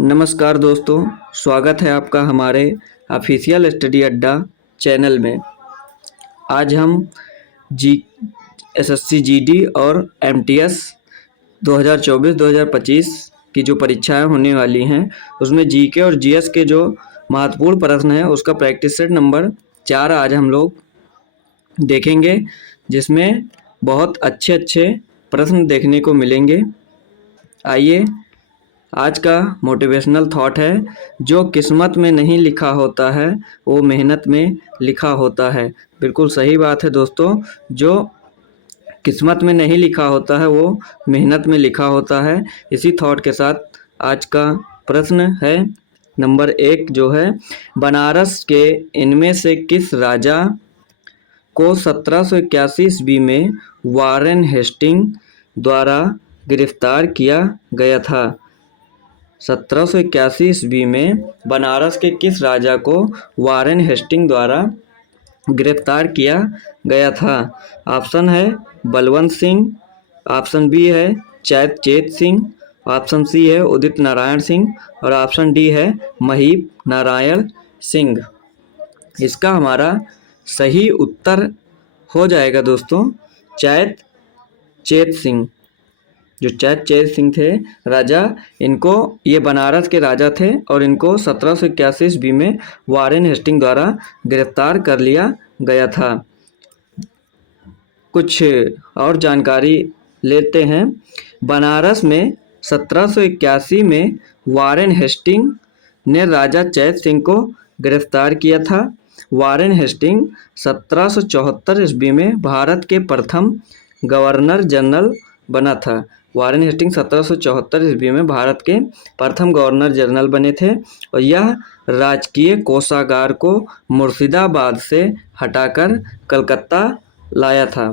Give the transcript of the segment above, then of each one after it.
नमस्कार दोस्तों, स्वागत है आपका हमारे ऑफिशियल स्टडी अड्डा चैनल में। आज हम जी एसएससी जीडी और एमटीएस 2024-2025 की जो परीक्षाएं होने वाली हैं उसमें जीके और जीएस के जो महत्वपूर्ण प्रश्न हैं उसका प्रैक्टिस सेट नंबर 4 आज हम लोग देखेंगे, जिसमें बहुत अच्छे प्रश्न देखने को मिलेंगे। आइए, आज का मोटिवेशनल थॉट है, जो किस्मत में नहीं लिखा होता है वो मेहनत में लिखा होता है। बिल्कुल सही बात है दोस्तों, जो किस्मत में नहीं लिखा होता है वो मेहनत में लिखा होता है। इसी थॉट के साथ आज का प्रश्न है नंबर 1, जो है बनारस के इनमें से किस राजा को 1781 ईस्वी में वारेन हेस्टिंग द्वारा गिरफ्तार किया गया था। 1781 ईस्वी में बनारस के किस राजा को वारेन हेस्टिंग द्वारा गिरफ्तार किया गया था? ऑप्शन है बलवंत सिंह, ऑप्शन बी है चैत सिंह, ऑप्शन सी है उदित नारायण सिंह और ऑप्शन डी है महीप नारायण सिंह। इसका हमारा सही उत्तर हो जाएगा दोस्तों चैत सिंह। जो चैत सिंह थे राजा, इनको ये बनारस के राजा थे और इनको 1781 ईस्वी में वारेन हेस्टिंग द्वारा गिरफ्तार कर लिया गया था। कुछ और जानकारी लेते हैं। बनारस में 1781 में वारेन हेस्टिंग ने राजा चैत सिंह को गिरफ्तार किया था। वारेन हेस्टिंग 1774 ईस्वी में भारत के प्रथम गवर्नर जनरल बना था। वारेन हेस्टिंग 1774 ईस्वी में भारत के प्रथम गवर्नर जनरल बने थे और यह राजकीय कोषागार को मुर्शिदाबाद से हटाकर कलकत्ता लाया था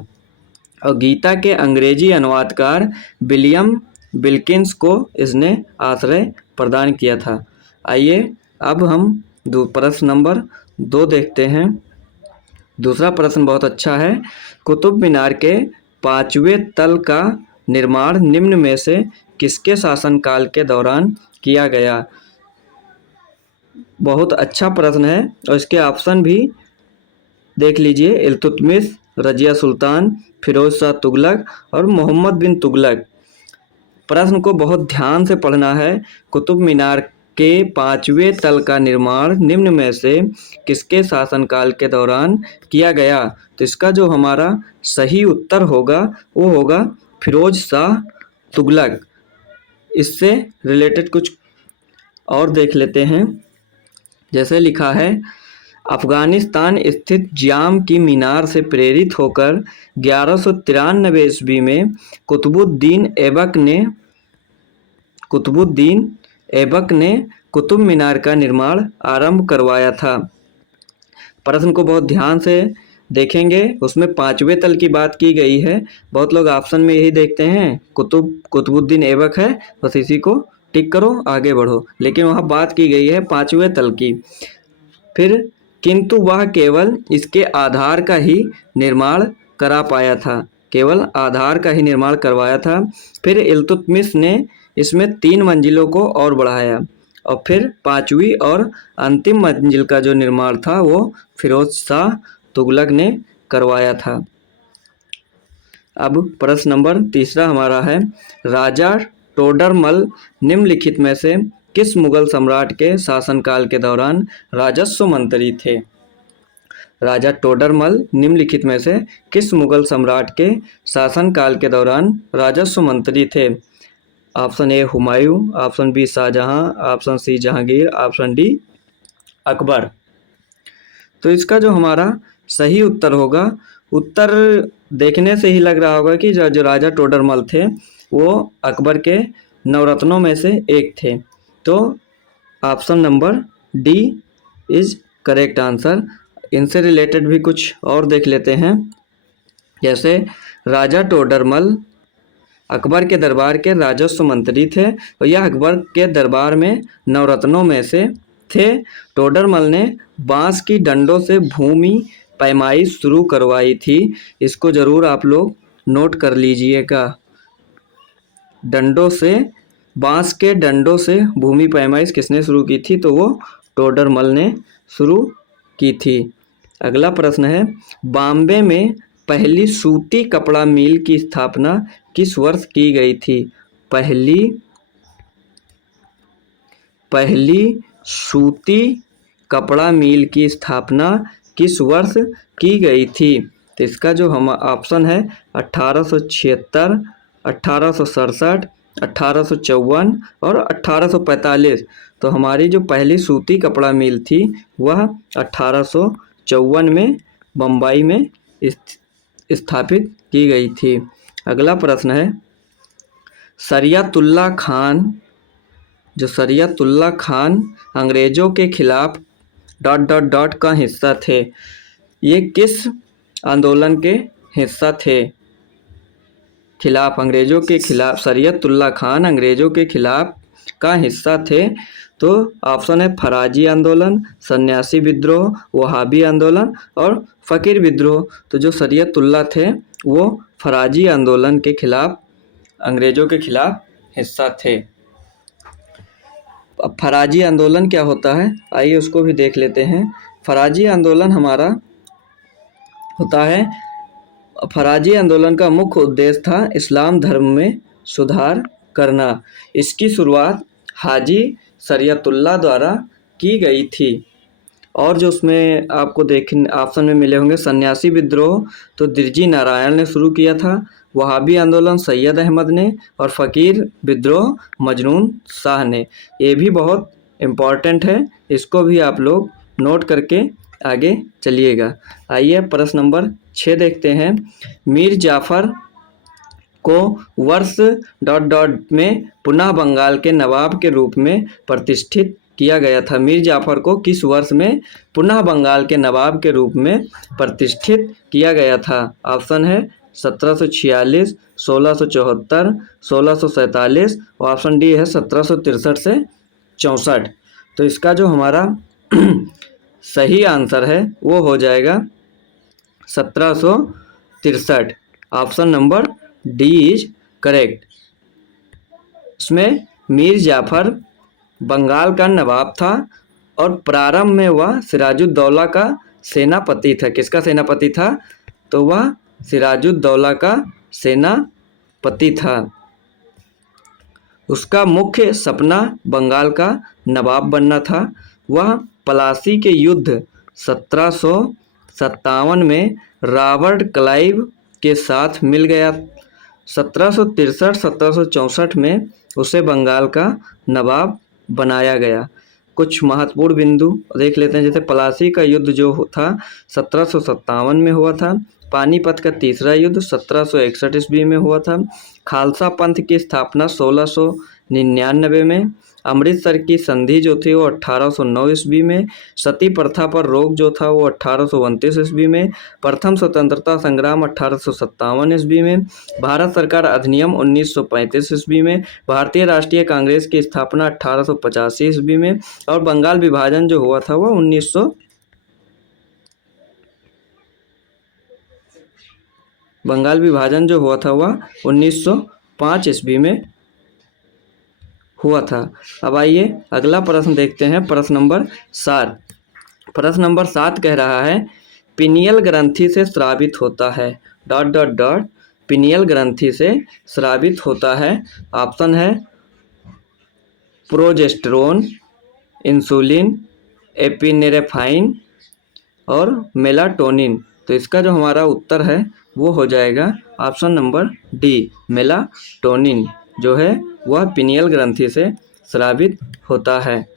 और गीता के अंग्रेजी अनुवादकार विलियम विल्किंस को इसने आश्रय प्रदान किया था। आइए अब हम प्रश्न नंबर 2 देखते हैं। दूसरा प्रश्न बहुत अच्छा है। कुतुब मीनार के 5वें तल का निर्माण निम्न में से किसके शासनकाल के दौरान किया गया? बहुत अच्छा प्रश्न है और इसके ऑप्शन भी देख लीजिए। इल्तुतमिश, रजिया सुल्तान, फिरोज शाह तुगलक और मोहम्मद बिन तुगलक। प्रश्न को बहुत ध्यान से पढ़ना है। कुतुब मीनार के 5वें तल का निर्माण निम्न में से किसके शासनकाल के दौरान किया गया? तो इसका जो हमारा सही उत्तर होगा वो होगा फिरोज शाह तुगलक। इससे रिलेटेड कुछ और देख लेते हैं। जैसे लिखा है, अफगानिस्तान स्थित जाम की मीनार से प्रेरित होकर 1193 ईस्वी में कुतुबुद्दीन ऐबक ने कुतुब मीनार का निर्माण आरंभ करवाया था। प्रश्न को बहुत ध्यान से देखेंगे, उसमें 5वें तल की बात की गई है। बहुत लोग ऑप्शन में यही देखते हैं कुतुबुद्दीन ऐबक है, बस इसी को टिक करो आगे बढ़ो, लेकिन वहाँ बात की गई है 5वें तल की। फिर किंतु वह केवल इसके आधार का ही निर्माण करा पाया था, केवल आधार का ही निर्माण करवाया था। फिर इल्तुतमिश ने इसमें 3 मंजिलों को और बढ़ाया और फिर 5वीं और अंतिम मंजिल का जो निर्माण था वो फिरोज शाह तुगलक ने करवाया था। अब प्रश्न नंबर 3 हमारा है, राजा टोडरमल निम्नलिखित में से किस मुगल सम्राट के शासनकाल के दौरान राजस्व मंत्री थे? राजा टोडरमल निम्नलिखित में से किस मुगल सम्राट के शासनकाल के दौरान राजस्व मंत्री थे? Option A Humayun, option B Shahjahan, option C Jahangir, option D Akbar. तो इसका जो हमारा सही उत्तर होगा, उत्तर देखने से ही लग रहा होगा कि जो राजा टोडरमल थे वो अकबर के नवरत्नों में से एक थे। तो option number D is correct answer. इनसे रिलेटेड भी कुछ और देख लेते हैं। जैसे राजा टोडरमल अकबर के दरबार के राजस्व मंत्री थे और यह अकबर के दरबार में नवरत्नों में से थे। टोडरमल ने बांस की डंडों से भूमि पैमाई शुरू करवाई थी। इसको ज़रूर आप लोग नोट कर लीजिएगा। डंडों से बांस के डंडों से भूमि पैमाइश किसने शुरू की थी? तो वो टोडरमल ने शुरू की थी। अगला प्रश्न है, बॉम्बे में पहली सूती कपड़ा मिल की स्थापना किस वर्ष की गई थी? पहली सूती कपड़ा मिल की स्थापना किस वर्ष की गई थी? तो इसका जो हम ऑप्शन है 1876, 1867, 1854 और 1845। तो हमारी जो पहली सूती कपड़ा मिल थी वह 1854 में बम्बई में स्थापित की गई थी। अगला प्रश्न है, शरियतुल्लाह खान अंग्रेजों के खिलाफ ... का हिस्सा थे। ये किस आंदोलन के हिस्सा थे? अंग्रेजों के खिलाफ शरियतुल्लाह खान अंग्रेजों के खिलाफ का हिस्सा थे। तो ऑप्शन है फराजी आंदोलन, सन्यासी विद्रोह, वहाबी आंदोलन और फकीर विद्रोह। तो जो शरियतुल्लाह थे वो फराजी आंदोलन के खिलाफ, अंग्रेजों के खिलाफ हिस्सा थे। अब फराजी आंदोलन क्या होता है, आइए उसको भी देख लेते हैं। फराजी आंदोलन हमारा होता है, फराजी आंदोलन का मुख्य उद्देश्य था इस्लाम धर्म में सुधार करना। इसकी शुरुआत हाजी शरियतुल्लाह द्वारा की गई थी। और जो उसमें आपको ऑप्शन में मिले होंगे, सन्यासी विद्रोह तो दिरजी नारायण ने शुरू किया था, वहाबी आंदोलन सैयद अहमद ने और फ़कीर विद्रोह मजनून शाह ने। ये भी बहुत इम्पॉर्टेंट है, इसको भी आप लोग नोट करके आगे चलिएगा। आइए प्रश्न नंबर 6 देखते हैं। मीर जाफ़र को वर्ष ... में पुनः बंगाल के नवाब के रूप में प्रतिष्ठित किया गया था। मीर जाफ़र को किस वर्ष में पुनः बंगाल के नवाब के रूप में प्रतिष्ठित किया गया था? ऑप्शन है 1746, 1674, 1647 और ऑप्शन डी है 1763 से 64। तो इसका जो हमारा सही आंसर है वो हो जाएगा 1763। Option number D is correct. इसमें मीर जाफ़र बंगाल का नवाब था और प्रारंभ में वह सिराजुद्दौला का सेनापति था। किसका सेनापति था? तो वह सिराजुद्दौला का सेनापति था। उसका मुख्य सपना बंगाल का नवाब बनना था। वह प्लासी के युद्ध 1757 में रॉबर्ट क्लाइव के साथ मिल गया। 1763-1764 में उसे बंगाल का नवाब बनाया गया। कुछ महत्वपूर्ण बिंदु देख लेते हैं, जैसे प्लासी का युद्ध जो था 1757 में हुआ था। पानीपत का तीसरा युद्ध 1761 ईस्वी में हुआ था। खालसा पंथ की स्थापना 1699 में। अमृतसर की संधि जो थी वो 1809 ईस्वी में। सती प्रथा पर रोक जो था वो 1829 ईस्वी में। प्रथम स्वतंत्रता संग्राम 1857 ईस्वी में। भारत सरकार अधिनियम 1935 ईस्वी में। भारतीय राष्ट्रीय कांग्रेस की स्थापना 1885 ईस्वी में। और बंगाल विभाजन जो हुआ था वो 1905 ईस्वी में हुआ था। अब आइए अगला प्रश्न देखते हैं, प्रश्न नंबर 7। प्रश्न नंबर 7 कह रहा है, पिनियल ग्रंथि से स्रावित होता है ... पिनियल ग्रंथि से स्रावित होता है। ऑप्शन है प्रोजेस्टेरोन, इंसुलिन, एपिनेफ्राइन और मेलाटोनिन। तो इसका जो हमारा उत्तर है वो हो जाएगा ऑप्शन नंबर डी, मेलाटोनिन जो है वह पिनियल ग्रंथि से स्रावित होता है।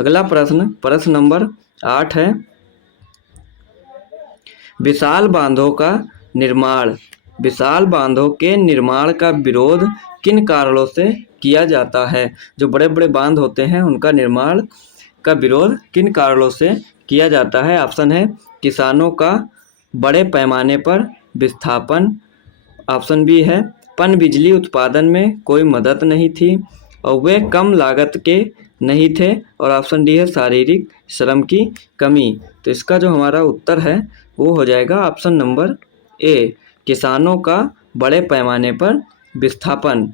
अगला प्रश्न नंबर 8 है, विशाल बांधों के निर्माण का विरोध किन कारणों से किया जाता है? जो बड़े बड़े बांध होते हैं उनका निर्माण का विरोध किन कारणों से किया जाता है? ऑप्शन है किसानों का बड़े पैमाने पर विस्थापन, ऑप्शन बी है पनबिजली उत्पादन में कोई मदद नहीं थी और वे कम लागत के नहीं थे, और ऑप्शन डी है शारीरिक श्रम की कमी। तो इसका जो हमारा उत्तर है वो हो जाएगा ऑप्शन नंबर ए, किसानों का बड़े पैमाने पर विस्थापन।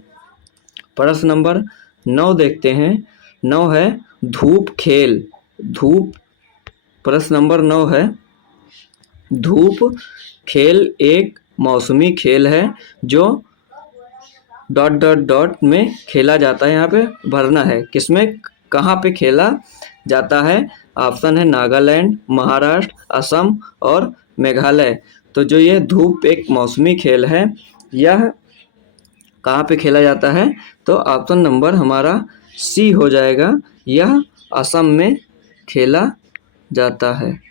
प्रश्न नंबर 9 देखते हैं। 9 है धूप खेल। धूप, प्रश्न नंबर 9 है धूप खेल एक मौसमी खेल है जो डॉट डॉट डॉट में खेला जाता है। यहाँ पे भरना है किसमें, कहाँ पे खेला जाता है। ऑप्शन है नागालैंड, महाराष्ट्र, असम और मेघालय। तो जो ये धूप एक मौसमी खेल है, यह कहाँ पे खेला जाता है, तो ऑप्शन नंबर हमारा सी हो जाएगा। यह असम में खेला जाता है।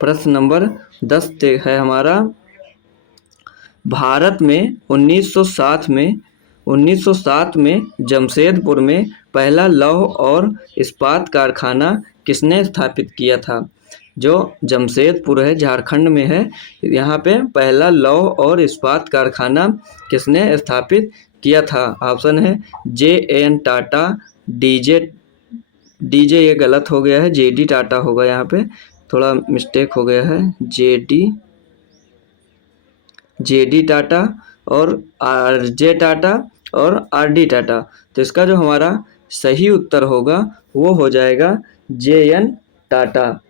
प्रश्न नंबर 10 है हमारा, भारत में 1907 में जमशेदपुर में पहला लौह और इस्पात कारखाना किसने स्थापित किया था। जो जमशेदपुर है झारखंड में है, यहाँ पे पहला लौह और इस्पात कारखाना किसने स्थापित किया था। ऑप्शन है JN टाटा, डीजे ये गलत हो गया है, JD टाटा होगा, यहाँ पे थोड़ा मिस्टेक हो गया है, JD टाटा और RJ टाटा और RD टाटा। तो इसका जो हमारा सही उत्तर होगा वो हो जाएगा JN Tata.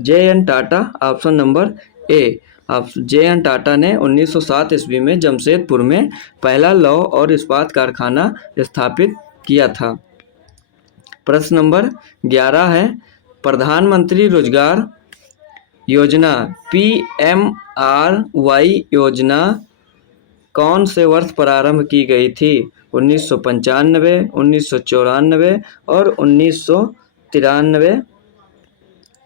JN Tata option number A. JN Tata ने 1907 ईस्वी में जमशेदपुर में पहला लौह और इस्पात कारखाना स्थापित किया था। प्रश्न नंबर 11 है, प्रधानमंत्री रोजगार योजना PMRY योजना कौन से वर्ष प्रारंभ की गई थी। 1995, 1994 और 1993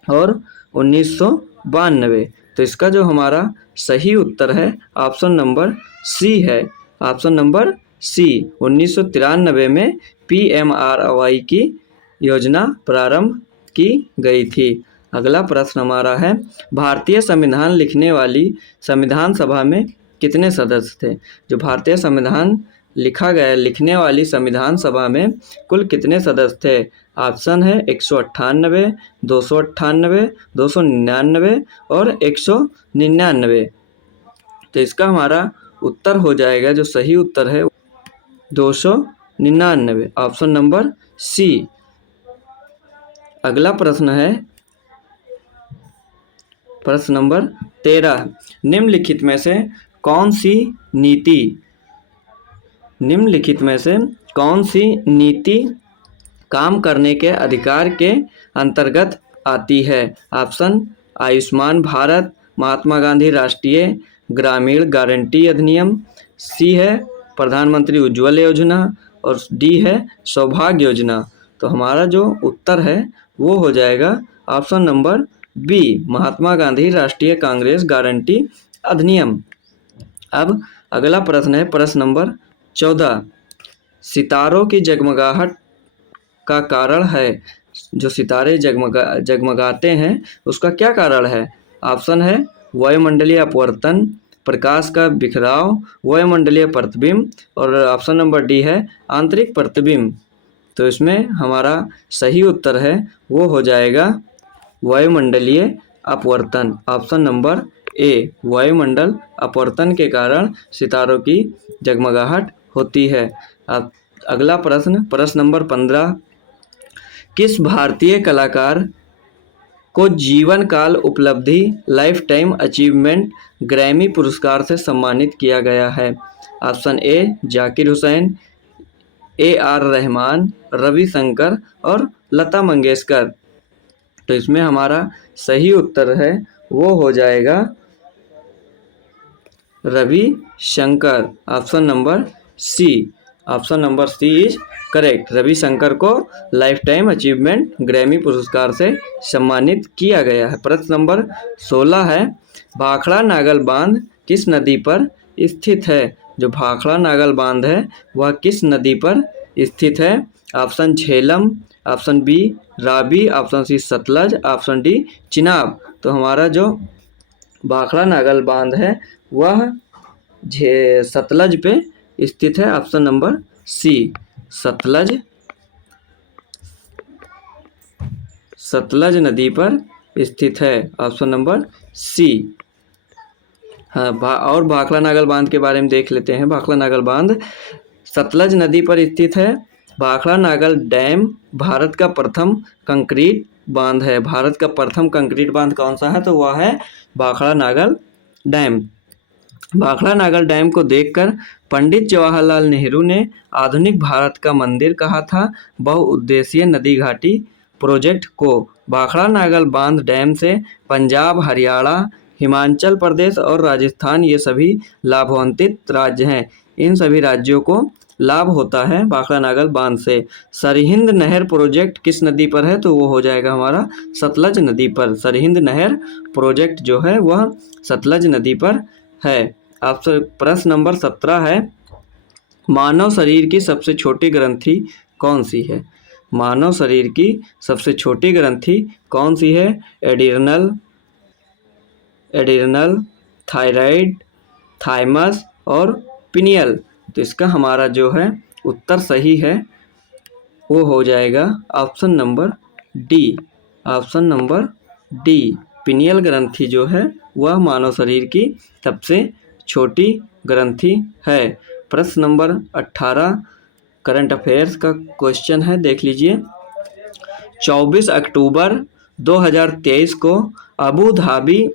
और 1992। तो इसका जो हमारा सही उत्तर है ऑप्शन नंबर सी है। ऑप्शन नंबर सी, 1993 में PMRY की योजना प्रारंभ की गई थी। अगला प्रश्न हमारा है, भारतीय संविधान लिखने वाली संविधान सभा में कितने सदस्य थे। जो भारतीय संविधान लिखा गया लिखने वाली संविधान सभा में कुल कितने सदस्य थे। ऑप्शन है 198, 298, 299 और 199। तो इसका हमारा उत्तर हो जाएगा, जो सही उत्तर है 299, ऑप्शन नंबर सी। अगला प्रश्न है प्रश्न नंबर 13, निम्नलिखित में से कौन सी नीति काम करने के अधिकार के अंतर्गत आती है। ऑप्शन आयुष्मान भारत, महात्मा गांधी राष्ट्रीय ग्रामीण गारंटी अधिनियम, सी है प्रधानमंत्री उज्ज्वल योजना और डी है सौभाग्य योजना। तो हमारा जो उत्तर है वो हो जाएगा option number B, Mahatma Gandhi राष्ट्रीय कांग्रेस गारंटी अधिनियम। अब अगला प्रश्न है प्रश्न नंबर 14, सितारों की जगमगाहट का कारण है। जो सितारे जगमगाते हैं उसका क्या कारण है। ऑप्शन है वायुमंडलीय अपवर्तन, प्रकाश का बिखराव, वायुमंडलीय प्रतिबिंब और ऑप्शन नंबर डी है आंतरिक प्रतिबिंब। तो इसमें हमारा सही उत्तर है वो हो जाएगा वायुमंडलीय अपवर्तन, ऑप्शन नंबर ए। वायुमंडल अपवर्तन के कारण सितारों की जगमगाहट होती है। अब अगला प्रश्न नंबर 15, किस भारतीय कलाकार को जीवन काल उपलब्धि लाइफ टाइम अचीवमेंट ग्रैमी पुरस्कार से सम्मानित किया गया है। Option A Zakir Hussain, AR Rahman, Ravishankar और लता मंगेशकर। तो इसमें हमारा सही उत्तर है वो हो जाएगा Ravishankar, option number C. Option number C is correct. Ravishankar को लाइफ टाइम अचीवमेंट ग्रैमी पुरस्कार से सम्मानित किया गया है। प्रश्न नंबर 16 है, भाखड़ा नागल बांध किस नदी पर स्थित है। जो भाखड़ा नागल बांध है वह किस नदी पर स्थित है। Option Jhelum, option B Ravi, option C Sutlej, option D Chenab. तो हमारा जो भाखड़ा नागल बांध है वह सतलज पे स्थित है, ऑप्शन नंबर सी। सतलज नदी पर स्थित है, ऑप्शन नंबर सी। हाँ, और भाखड़ा नागल बांध के बारे में देख लेते हैं। भाखड़ा नागल बांध सतलज नदी पर स्थित है। भाखड़ा नागल डैम भारत का प्रथम कंक्रीट बांध है। भारत का प्रथम कंक्रीट बांध कौन सा है? तो वह है भाखड़ा नागल डैम। भाखड़ा नागल डैम को देखकर पंडित जवाहरलाल नेहरू ने आधुनिक भारत का मंदिर कहा था। बहुउद्देशीय नदी घाटी प्रोजेक्ट को भाखड़ा नागल बांध डैम से पंजाब, हरियाणा, हिमाचल प्रदेश और राजस्थान ये सभी लाभान्वित राज्य हैं। इन सभी राज्यों को लाभ होता है भाखड़ा नागल बांध से। सरहिंद नहर प्रोजेक्ट किस नदी पर है? तो वो हो जाएगा हमारा सतलज नदी पर। सरहिंद नहर प्रोजेक्ट जो है वह सतलज नदी पर है। आपसे प्रश्न नंबर 17 है, मानव शरीर की सबसे छोटी ग्रंथि कौन सी है? मानव शरीर की सबसे छोटी ग्रंथि कौन सी है? एडिरनल, थायराइड, थाइमस और पिनियल। तो इसका हमारा जो है उत्तर सही है वो हो जाएगा option number D. Option number D, pineal ग्रंथि जो है वह मानव शरीर की सबसे छोटी ग्रंथि है। प्रश्न नंबर 18 करंट अफेयर्स का क्वेश्चन है, देख लीजिए। 24 अक्टूबर 2023 को Abu Dhabi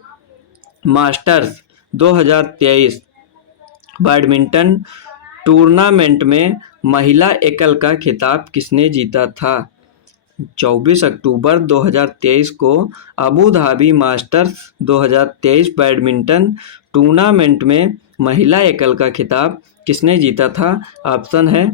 masters 2023 badminton tournament में महिला एकल का खिताब किसने जीता था? 24 अक्टूबर 2023 को Abu Dhabi masters 2023 badminton tournament में महिला एकल का खिताब किसने जीता था? ऑप्शन है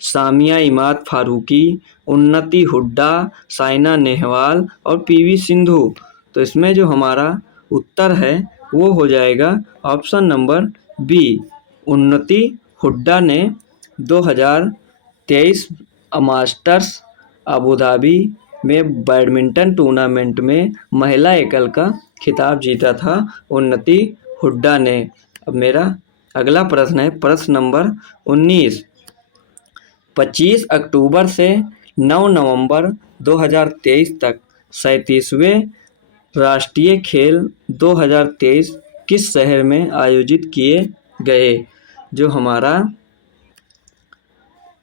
सामिया इमाद फारूकी, उन्नति हुड्डा, साइना नेहवाल और पीवी सिंधु। तो इसमें जो हमारा उत्तर है वो हो जाएगा ऑप्शन नंबर बी, उन्नति हुड्डा ने 2023 मास्टर्स अबू धाबी में बैडमिंटन टूर्नामेंट में महिला एकल का खिताब जीता था उन्नति हुड्डा ने। अब मेरा अगला प्रश्न है प्रश्न नंबर 19। 25 अक्टूबर से 9 नवंबर 2023 तक 37वें राष्ट्रीय खेल 2023 किस शहर में आयोजित किए गए? जो हमारा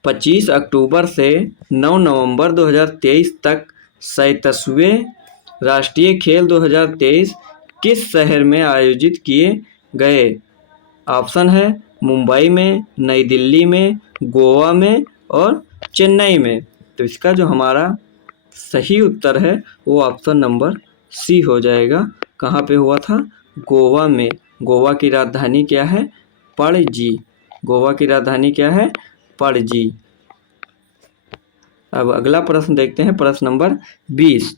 25 अक्टूबर से 9 नवंबर 2023 तक 37वें राष्ट्रीय खेल 2023 किस शहर में आयोजित किए गए? ऑप्शन है मुंबई में, नई दिल्ली में, गोवा में और चेन्नई में। तो इसका जो हमारा सही उत्तर है वो ऑप्शन नंबर सी हो जाएगा। कहाँ पे हुआ था? गोवा में। गोवा की राजधानी क्या है? पणजी। गोवा की राजधानी क्या है? पणजी। अब अगला प्रश्न देखते हैं, प्रश्न नंबर 20।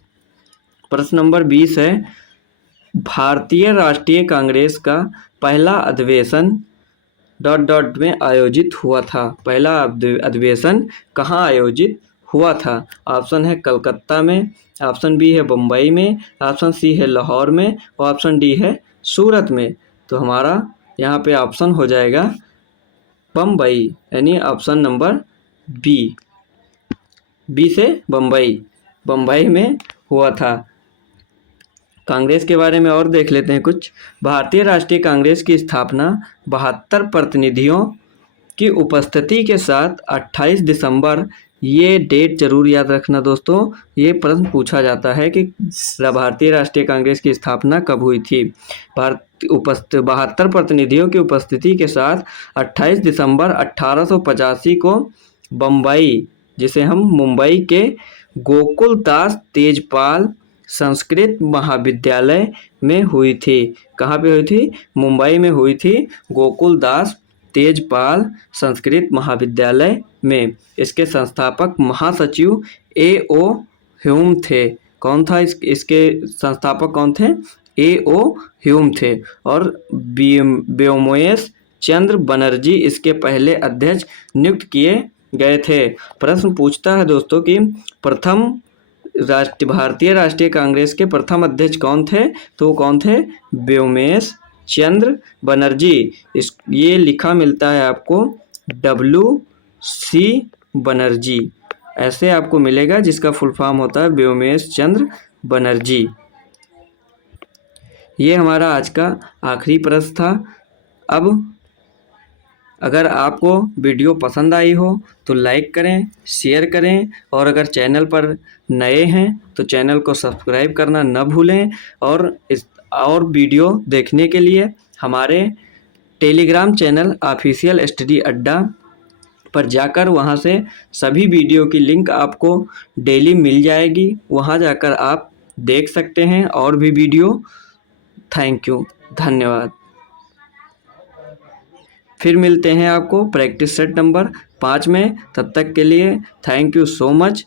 प्रश्न नंबर 20 है, भारतीय राष्ट्रीय कांग्रेस का पहला अधिवेशन ... में आयोजित हुआ था। पहला अधिवेशन कहाँ आयोजित हुआ था? ऑप्शन है कलकत्ता में, ऑप्शन बी है बम्बई में, ऑप्शन सी है लाहौर में और ऑप्शन डी है सूरत में। तो हमारा यहाँ पे ऑप्शन हो जाएगा बम्बई, यानी ऑप्शन नंबर बी। बी से बम्बई, बम्बई में हुआ था। कांग्रेस के बारे में और देख लेते हैं कुछ। भारतीय राष्ट्रीय कांग्रेस की स्थापना 72 प्रतिनिधियों की उपस्थिति के साथ 28 दिसंबर, ये डेट जरूर याद रखना दोस्तों, ये प्रश्न पूछा जाता है कि भारतीय राष्ट्रीय कांग्रेस की स्थापना कब हुई थी। 72 प्रतिनिधियों की उपस्थिति के साथ 28 दिसंबर 1885 को बम्बई, जिसे हम मुंबई के गोकुलदास तेजपाल संस्कृत महाविद्यालय में हुई थी। कहाँ पे हुई थी? मुंबई में हुई थी, गोकुलदास तेजपाल संस्कृत महाविद्यालय में। इसके संस्थापक महासचिव A.O. ह्यूम थे। कौन था इसके संस्थापक कौन थे? A.O. ह्यूम थे। और व्योमकेश चंद्र बनर्जी इसके पहले अध्यक्ष नियुक्त किए गए थे। प्रश्न पूछता है दोस्तों कि भारतीय राष्ट्रीय कांग्रेस के प्रथम अध्यक्ष कौन थे? तो कौन थे? व्योमकेश चंद्र बनर्जी। ये लिखा मिलता है आपको WC बनर्जी, ऐसे आपको मिलेगा, जिसका फुल फॉर्म होता है व्योमकेश चंद्र बनर्जी। ये हमारा आज का आखिरी प्रश्न था। अब अगर आपको वीडियो पसंद आई हो तो लाइक करें, शेयर करें और अगर चैनल पर नए हैं तो चैनल को सब्सक्राइब करना न भूलें। और वीडियो देखने के लिए हमारे टेलीग्राम चैनल ऑफिशियल स्टडी अड्डा पर जाकर वहां से सभी वीडियो की लिंक आपको डेली मिल जाएगी। वहां जाकर आप देख सकते हैं और भी वीडियो। थैंक यू, धन्यवाद। फिर मिलते हैं आपको प्रैक्टिस सेट नंबर 5 में। तब तक के लिए थैंक यू सो मच।